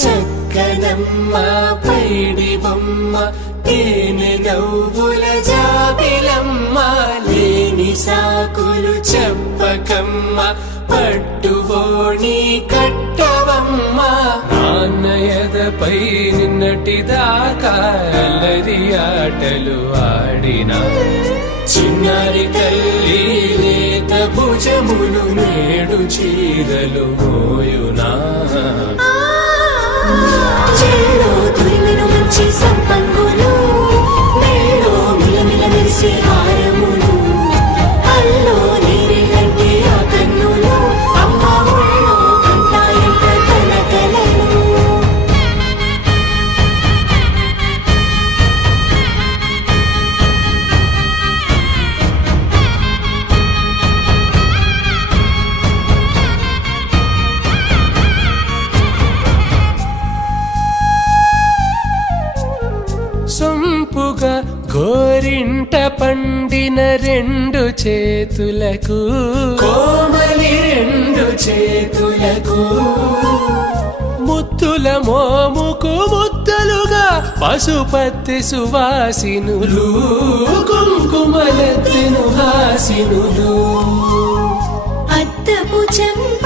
చక్కనమ్మ పైడి బొమ్మ తేనె నవ్వుల జాబిలమ్మ లేని సాకులు చెప్పకమ్మ పట్టువోణి కట్టవమ్మ నాన్నయదపై నిన్నటిదాకా అల్లరి ఆటలు ఆడినా చిన్నారి తల్లి లేత భుజములు నేడు చీరలు మోయునా చెల్లో తురిమిన మంచి సంపంగులు మెల్లో మిలమిల మెరిసే హారములు అల్లో నీరెళ్ళంటే ఆ కన్నులు అమ్మ ఒళ్ళో కంటాయంట తన కలలు సొంపుగా గోరింట పండిన రెండు చేతులకు కోమలి రెండు చేతులకు ముత్తుల మోముకు ముద్దలుగా పశుపతి సువాసినులు కుంకుమలెత్తిను హాసినులు అద్దపు చెంబు